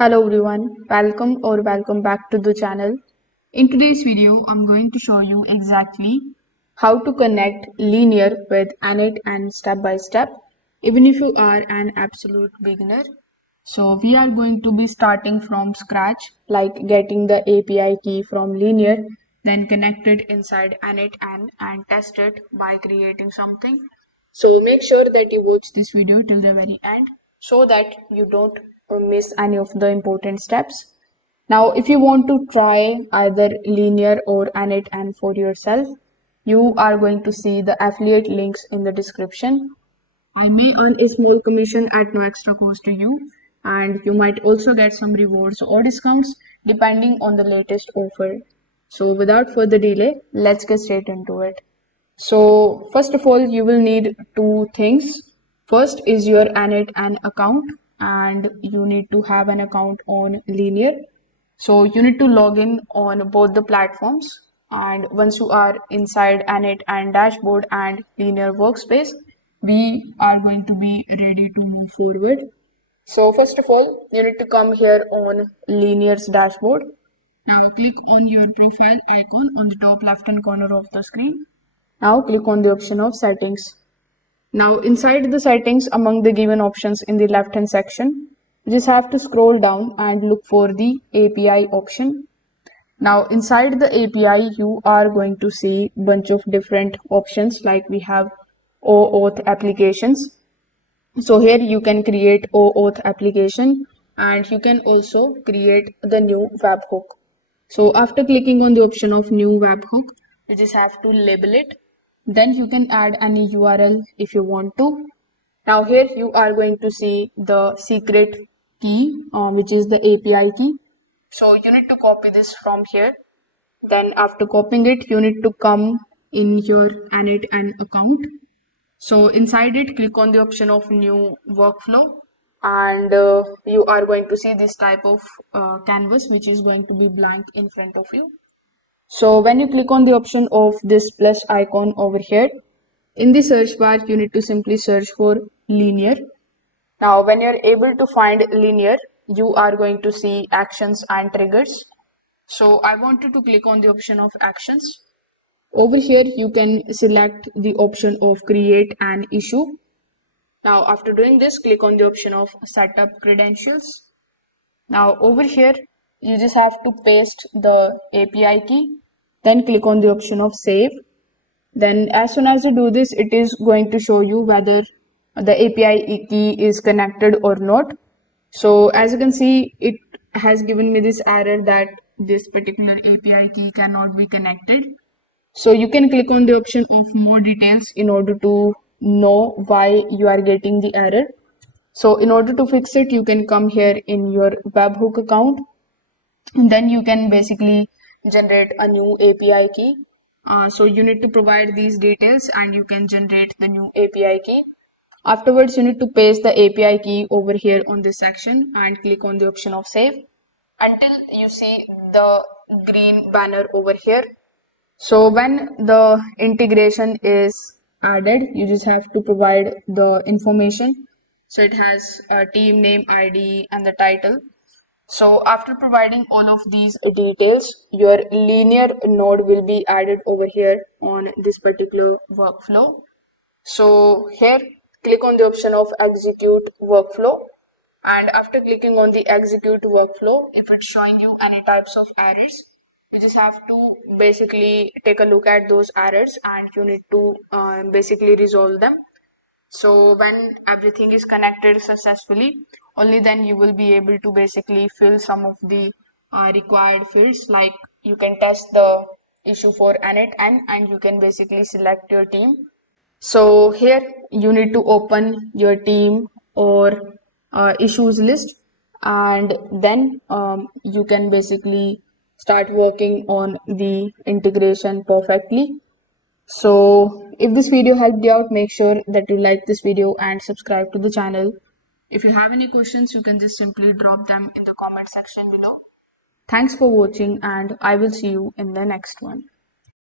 Hello everyone, welcome back to the channel. In today's video, I'm going to show you exactly how to connect linear with n8n and step by step, even if you are an absolute beginner. So we are going to be starting from scratch, like getting the API key from linear, then connect it inside n8n and test it by creating something. So make sure that you watch this video till the very end so that you don't miss any of the important steps. Now, if you want to try either linear or n8n for yourself, you are going to see the affiliate links in the description. I may earn a small commission at no extra cost to you, and you might also get some rewards or discounts depending on the latest offer. So, without further delay, let's get straight into it. So, first of all, you will need two things. First is your n8n account, and you need to have an account on Linear. So, you need to log in on both the platforms. And once you are inside n8n dashboard and Linear workspace, we are going to be ready to move forward. So first of all, you need to come here on Linear's dashboard. Now click on your profile icon on the top left hand corner of the screen. Now click on the option of settings. Now inside the settings, among the given options in the left hand section, you just have to scroll down and look for the API option. Now inside the API, you are going to see bunch of different options, like we have OAuth applications. So here you can create OAuth application, and you can also create the new webhook. So after clicking on the option of new webhook, you just have to label it. Then you can add any URL if you want to. Now here you are going to see the secret key, which is the API key. So you need to copy this from here. Then after copying it, you need to come in your n8n account. So inside it, click on the option of new workflow, and you are going to see this type of canvas, which is going to be blank in front of you. So when you click on the option of this plus icon over here, in the search bar, you need to simply search for linear. Now, when you're able to find linear, you are going to see actions and triggers. So I wanted to click on the option of actions. Over here, you can select the option of create an issue. Now, after doing this, click on the option of setup credentials. Now, over here, you just have to paste the API key, then click on the option of save. Then as soon as you do this, it is going to show you whether the API key is connected or not. So as you can see, it has given me this error that this particular API key cannot be connected. So you can click on the option of more details in order to know why you are getting the error. So in order to fix it, you can come here in your webhook account, and then you can basically generate a new API key. So you need to provide these details and you can generate the new API key. Afterwards, you need to paste the API key over here on this section and click on the option of save until you see the green banner over here. So when the integration is added, you just have to provide the information. So it has a team name, ID, and the title. So after providing all of these details, your linear node will be added over here on this particular workflow. So here, click on the option of execute workflow. And after clicking on the execute workflow, if it's showing you any types of errors, you just have to basically take a look at those errors and you need to basically resolve them. So when everything is connected successfully, only then you will be able to basically fill some of the required fields, like you can test the issue for n8n and you can basically select your team. So here you need to open your team or issues list, and then you can basically start working on the integration perfectly. So if this video helped you out, make sure that you like this video and subscribe to the channel. If you have any questions, you can just simply drop them in the comment section below. Thanks for watching, and I will see you in the next one.